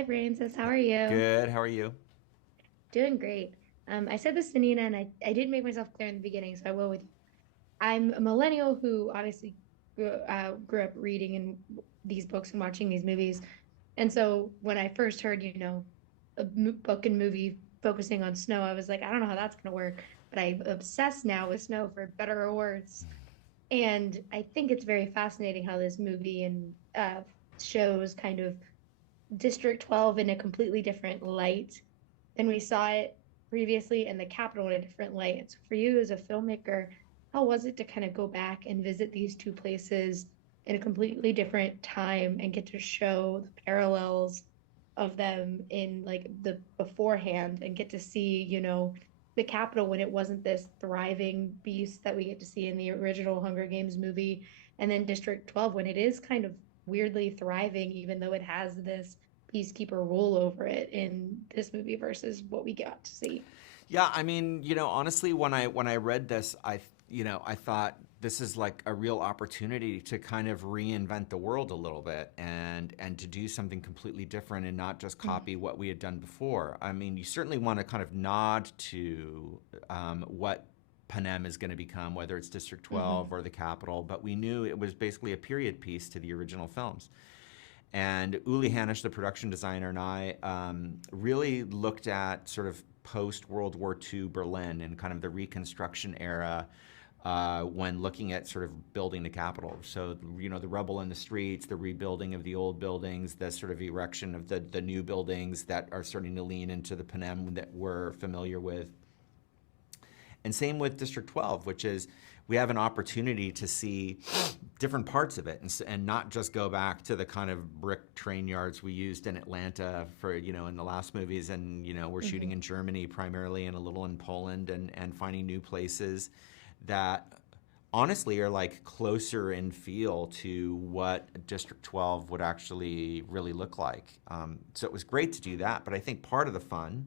Hi, Francis. How are you? Good. How are you? Doing great. I said this to Nina, and I didn't make myself clear in the beginning, so I will with you. I'm a millennial who obviously grew up reading these books and watching these movies. And so when I first heard, a book and movie focusing on snow, I was like, I don't know how that's going to work. But I'm obsessed now with snow for better or worse. And I think it's very fascinating how this movie and shows kind of District 12 in a completely different light than we saw it previously, and the Capitol in a different light. And so for you as a filmmaker, how was it to kind of go back and visit these two places in a completely different time and get to show the parallels of them in like the beforehand and get to see, the Capitol when it wasn't this thriving beast that we get to see in the original Hunger Games movie, and then District 12 when it is kind of weirdly thriving, even though it has this peacekeeper rule over it in this movie versus what we got to see. Yeah, I mean, honestly, when I read this, I thought this is like a real opportunity to kind of reinvent the world a little bit and to do something completely different and not just copy Mhm. what we had done before. I mean, you certainly want to kind of nod to what Panem is going to become, whether it's District 12 Mhm. or the Capitol, but we knew it was basically a period piece to the original films. And Uli Hanisch, the production designer, and I really looked at sort of post World War II Berlin and kind of the Reconstruction era when looking at sort of building the Capitol. So, the rubble in the streets, the rebuilding of the old buildings, the sort of erection of the new buildings that are starting to lean into the Panem that we're familiar with. And same with District 12, which is we have an opportunity to see different parts of it and not just go back to the kind of brick train yards we used in Atlanta for, in the last movies. And, we're shooting in Mhm. Germany primarily and a little in Poland and finding new places that honestly are like closer in feel to what District 12 would actually really look like. So it was great to do that. But I think part of the fun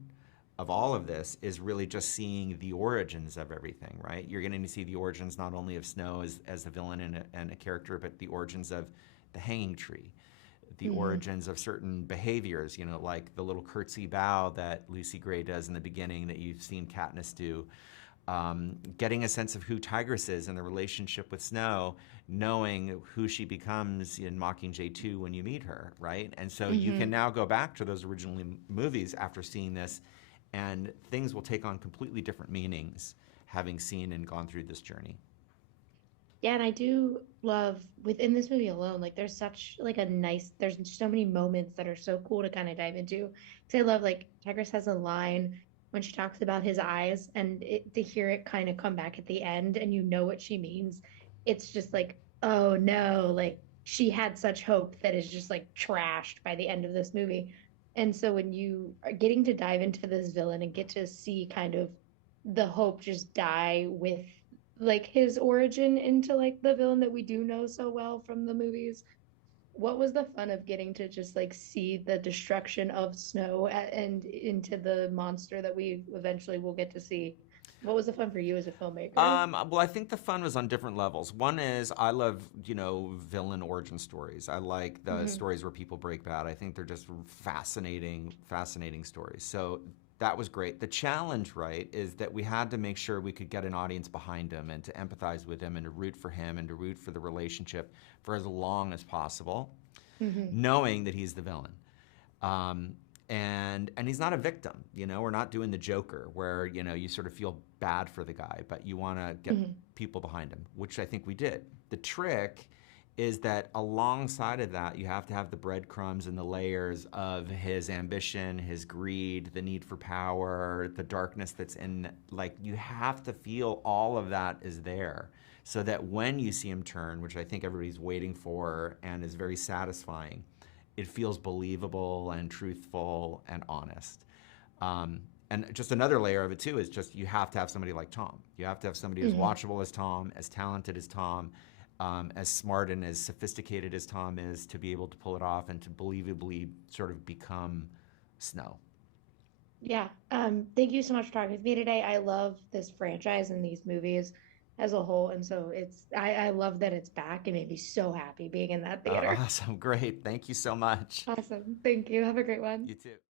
of all of this is really just seeing the origins of everything, right? You're getting to see the origins not only of Snow as the villain and a character, but the origins of the hanging tree, the Mhm. origins of certain behaviors, like the little curtsy bow that Lucy Gray does in the beginning that you've seen Katniss do. Getting a sense of who Tigress is and the relationship with Snow, knowing who she becomes in Mockingjay 2 when you meet her, right? And so you can Mhm. now go back to those original movies after seeing this, and things will take on completely different meanings having seen and gone through this journey. Yeah, and I do love within this movie alone, like there's such like a nice, there's so many moments that are so cool to kind of dive into. Because I love like Tigress has a line when she talks about his eyes and to hear it kind of come back at the end and you know what she means. It's just like, oh no, like she had such hope that is just like trashed by the end of this movie. And so when you are getting to dive into this villain and get to see kind of the hope just die with like his origin into like the villain that we do know so well from the movies. What was the fun of getting to just like see the destruction of Snow and into the monster that we eventually will get to see? What was the fun for you as a filmmaker? Well, I think the fun was on different levels. One is I love, villain origin stories. I like the Hmm. stories where people break bad. I think they're just fascinating, fascinating stories. So that was great. The challenge, right, is that we had to make sure we could get an audience behind him and to empathize with him and to root for him and to root for the relationship for as long as possible, Hmm. knowing that he's the villain. Um, and he's not a victim. We're not doing the Joker where you sort of feel bad for the guy, but you want to get Hmm. people behind him, which I think we did. The trick is that alongside of that, you have to have the breadcrumbs and the layers of his ambition, his greed, the need for power, the darkness that's in. Like you have to feel all of that is there, so that when you see him turn, which I think everybody's waiting for and is very satisfying, it feels believable and truthful and honest. And just another layer of it too is just you have to have somebody like Tom. You have to have somebody as Hmm. watchable as Tom, as talented as Tom, as smart and as sophisticated as Tom is to be able to pull it off and to believably sort of become Snow. Yeah. Thank you so much for talking with me today. I love this franchise and these movies. as a whole. And so I love that it's back. It made me so happy being in that Oh, theater. awesome. Great. Thank you so much. Awesome. Thank you. Have a great one. You too.